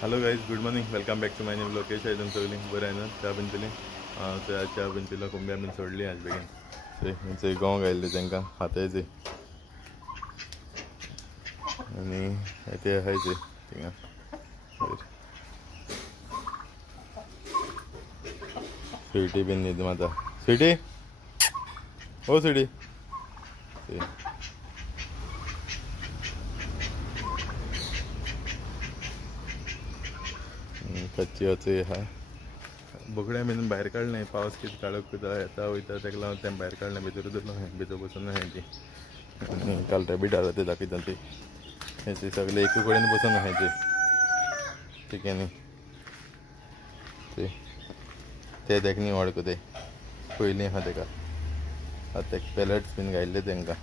Hello guys, good morning. Welcome back to my new location. आहे तुमचं सगळी बरं आहे ना? च्या बीन पिली ते आज च्या बीन पिला कोंब्या बीन सोडली आज बेगीन ते गांव घायले तांकां हातायचे आनी ते आहायचे थिंगा स्विटी बीन न्हीद माता. स्विटी ओ स्विटी ते कच्ची वचय आहा. बोकड्या बीन भायर काडलें. पावस कितें काळोख येता वयता ताका लागून तें भायर काडलें. भितर दवरलो भितर बसून आहाय ती आनी काल रॅबीट आसा ते दाखयता ते सगळे एक कडेन बसून आहाय ठीक आहे न्ही. ते देख न्ही वळख ते पयलीं आहा ताका आतां तेका पॅलेट्स बीन घायल्ले तांकां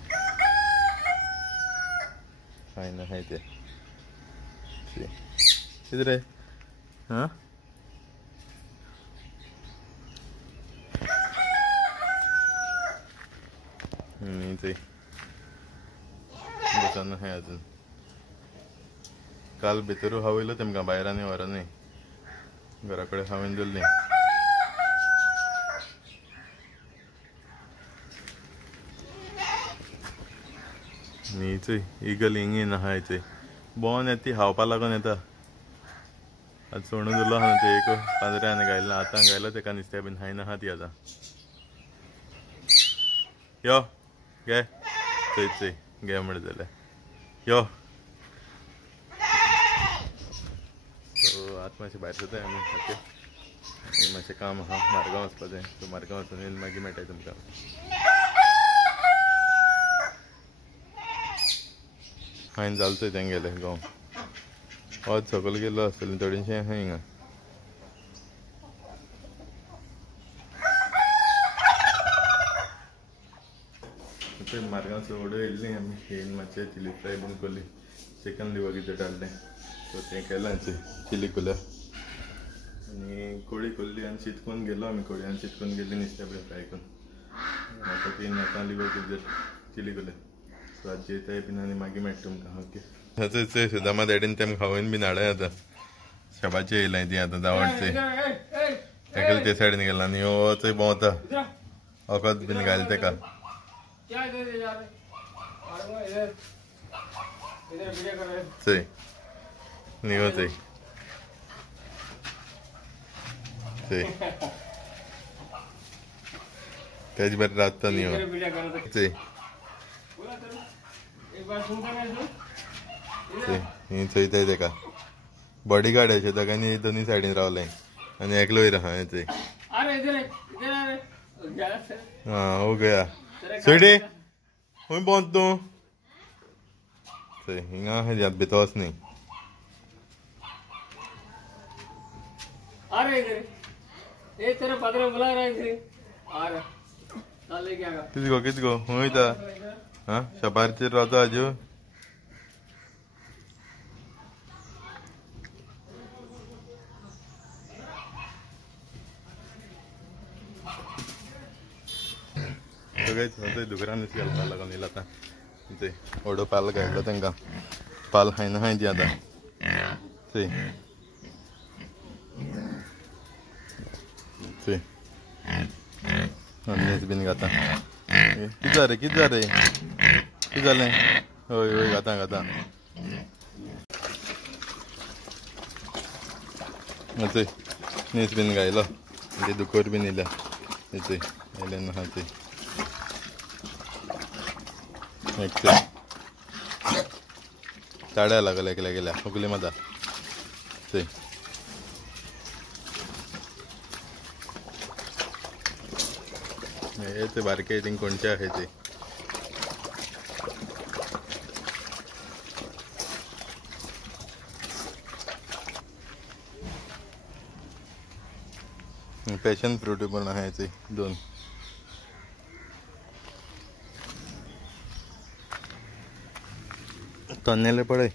खायन आहाय ते कितें रे हां ते बसून आहाय अजून. काल भितरू हावयलो तेमकां भायर आनी व्हरोनय घरा कडेन हांवें दवरलीं. न्ही चोय इगल हिंगीन आहाय चोय बोवन येता ती हावपा लागून येता. आतां सोडून दवरलो आहा ते एक पांजऱ्यान घायला आतां घायला ताका नुस्तें बीन हायन आहा ती आतां. यो घे चोय घे म्हणटा जाल्यार यो. सो आतां मातशें भायर सरताय आमी सारकें मातशें काम आहा. मारगांव वचपाचें. सो मारगांव वचून येवन मागीर मेळटाय तुमकां. हांवें जालें चोय तेंगेले गांव आज सकयल गेल्लो आसतलें थोडेशें आहा हिंगा. मारगांव सोडून येयल्लीं आमी येवन मातशें चिली फ्राय बीन केली. चिकन लिवर कितें हाडलें सो तें केलें चिली केल्या आनी कोळी कोल्ली आनी शीत करून गेलो आमी. कोळी आनी शीत करून गेल्ली नुस्तें बरें फ्राय करून आतां तीन आतां लिवर कितें चिली केलें. सो आज जेताय बीन आनी मागीर मेळटा तुमकां. ओके चोय सुदामा डॅडीन तेमकां खावयन बीन हाडय. आतां शबाची येयलाय ती आतां दावडचे तेका ते सायडीन गेला आनी हो चोय भोंवता वखद बीन घायल तेका. चोय न्ही चोय तेज बरें रावता न्ही चोय ही चोयताय तेका. बॉडीगार्ड अशें दोगांनी दोनी सायडीन रावलें आनी एकलो वयर आहा चोय. हाँ हो गया स्वीटी हूंय भोंवता तूं चोय हिंगा आहा भितर वच न्ही. कितें गो हूंय वयता हां शपारचेर रावता आजू. सगळें दुकरानच घालपा लागून येयला आतां. ते व्हडो पाल घायलो तांकां. पाल खायना हाय ती आतां चोय चोय न्हीद बीन घाता. कितें जालें कितें जालें हय हय घाता चोय न्हीद बीन घायलो. ते दुकोर बीन येयल्या चोय येयले नाहा चोय एक चोय ताड्या लागले एकल्या गेल्या उकली माता चोय. हे ते बारके थिंग कोणचे आहे ते पॅशन फ्रूट पण आहे ते दोन. तन्नेले पळय.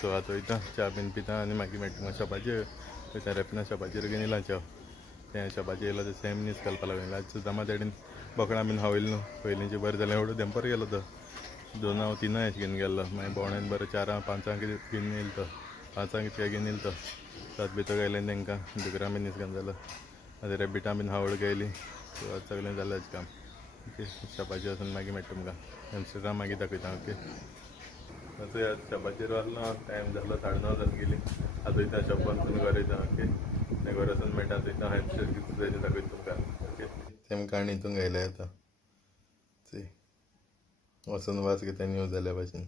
सो आतां वयता च्या बीन पिता आनी मागीर मेळटा शॉपाचेर. त्या रेपना शॉपाचेर घेवन येयला च्या. तें शॉपाचेर येयलो ते सेम न्यूज घालपा लागलो. आज सुदामा डॅडीन बोकडां बीन हावयलीं न्हू पयलींचे बरें जालें एवढो दंपर गेलो तो 2 हांव 3 अशें घेवन गेल्लो मागीर भोंवणेन बरो 4-5 घेवन येयलो तो 5 काय घेवन येयलो तो सात भितर गेले तांकां दुकरां बीन इसकन जालो आतां रेबिटां बीन हावळ गेली सो आतां सगळें जालें काम ओके शॉपाचेर वचून मागीर मेळटा तुमकां इंस्टाग्राम मागीर दाखयता ओके आतां शॉपाचेर वचलो टायम जालो 9:30 जावन गेली आतां वयता शॉप बंद करून घरा वयता ओके घरा वचून मेळटा थंयता हॅमस्टर कितें जाय तें दाखयता तुमकां ओके तेमकां आनी हितून गायले आतां वचून वास घेता न्यूज जाल्या भाशेन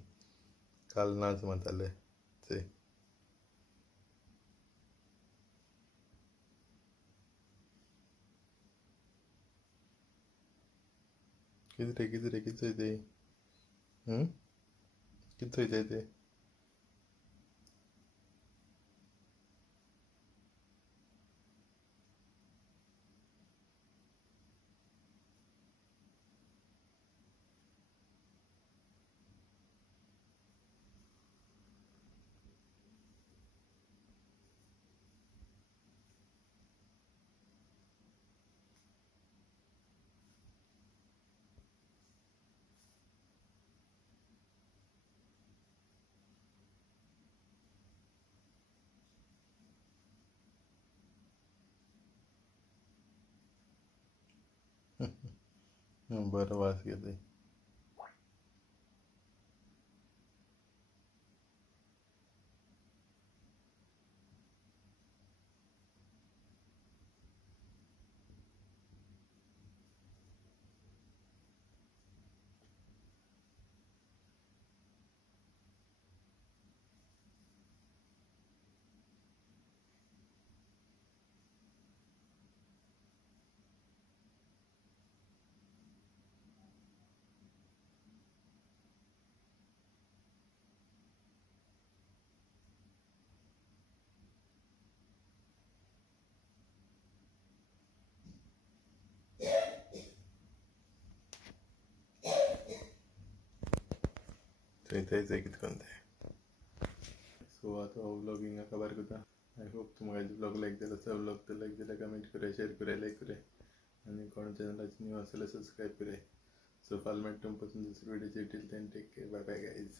काल नाच म्हणटाले चय कितें चोयताय कितें चोयताय ते बरो वास घेताय चोयताय कितें करून तें सो आतां हो व्लॉग हिंगा काबार करता आय होप तुमकां हेजो व्लॉग लायक जालो आसा व्लॉग तर लायक जाल्यार कमेंट कराय शेअर कराय लायक कराय आनी कोण चॅनलाचेर न्यू आसा जाल्यार सबस्क्रायब कराय सो फाल्यां मेळटा तुमकां दुसरे व्हिडिओचेर till then take care bye bye guys